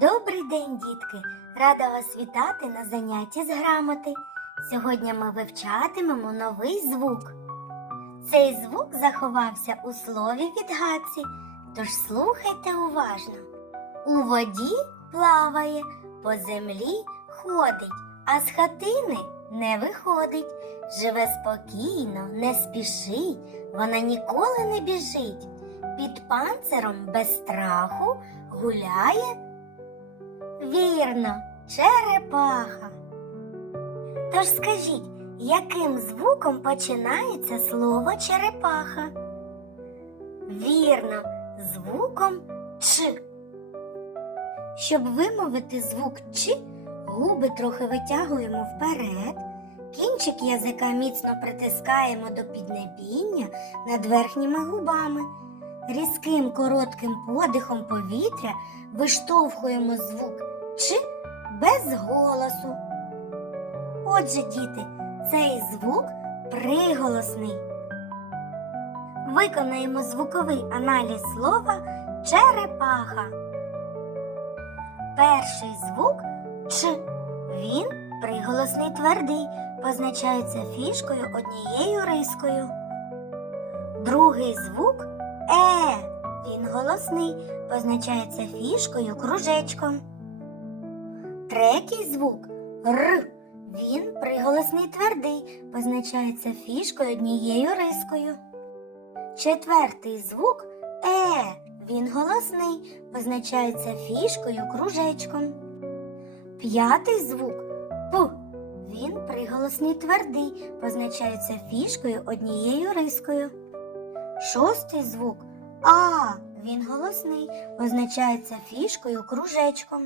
Добрий день, дітки! Рада вас вітати на занятті з грамоти. Сьогодні ми вивчатимемо новий звук. Цей звук заховався у слові відгадці, тож слухайте уважно. У воді плаває, по землі ходить, а з хатини не виходить. Живе спокійно, не спішить, вона ніколи не біжить. Під панциром без страху гуляє Вірно, черепаха. Тож скажіть, яким звуком починається слово черепаха? Вірно, звуком Ч. Щоб вимовити звук Ч, губи трохи витягуємо вперед, кінчик язика міцно притискаємо до піднебіння над верхніми губами. Різким коротким подихом повітря виштовхуємо звук Ч без голосу. Отже, діти, цей звук приголосний. Виконаємо звуковий аналіз слова черепаха. Перший звук Ч. Він приголосний твердий, позначається фішкою однією рискою. Другий звук Е. Він голосний, позначається фішкою кружечком. Третій звук Р. Він приголосний твердий, позначається фішкою однією рискою. Четвертий звук Е. Він голосний, позначається фішкою кружечком. П'ятий звук П. Він приголосний твердий, позначається фішкою однією рискою. Шостий звук А. Він голосний, позначається фішкою кружечком.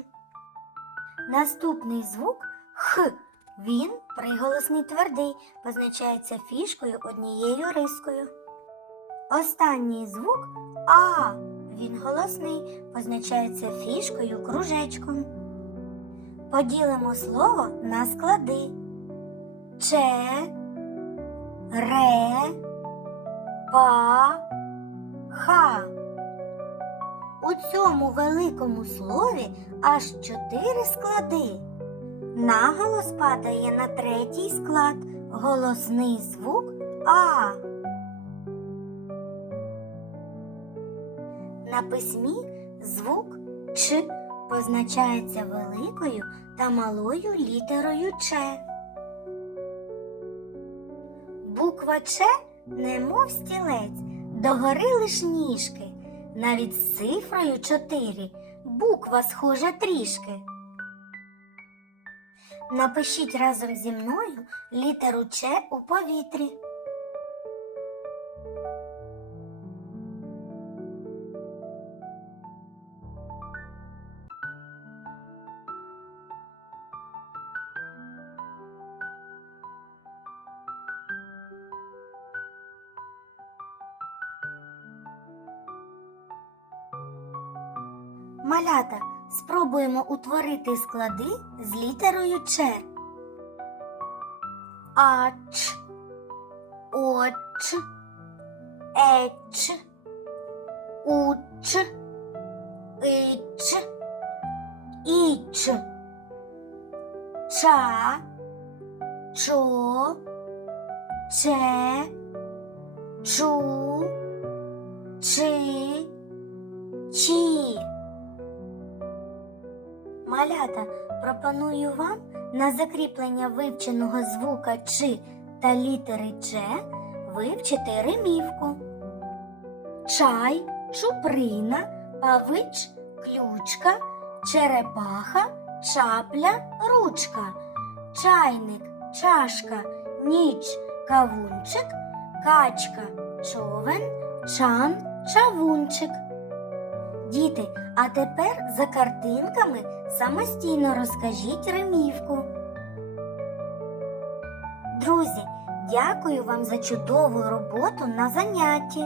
Наступний звук Х. Він приголосний твердий, позначається фішкою однією рискою. Останній звук А. Він голосний, позначається фішкою кружечком. Поділимо слово на склади. Че, ре, па, ха. У цьому великому слові аж чотири склади. Наголос падає на третій склад голосний звук А. На письмі звук Ч позначається великою та малою літерою Ч. Буква Ч, немов стілець, догори лиш ніжки. Навіть з цифрою 4 буква схожа трішки. Напишіть разом зі мною літеру Ч у повітрі. Малята, спробуємо утворити склади з літерою Ч. Ач, оч, еч, уч, ич, іч, ча, чо, че, чу, чи, Малята, пропоную вам на закріплення вивченого звука Ч та літери Ч вивчити римівку. Чай, чуприна, павич, ключка, черепаха, чапля, ручка, чайник, чашка, ніч, кавунчик, качка, човен, чан, чавунчик. Діти, а тепер за картинками самостійно розкажіть ремівку. Друзі, дякую вам за чудову роботу на занятті.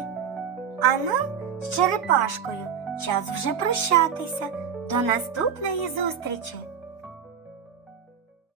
А нам з черепашкою час вже прощатися. До наступної зустрічі!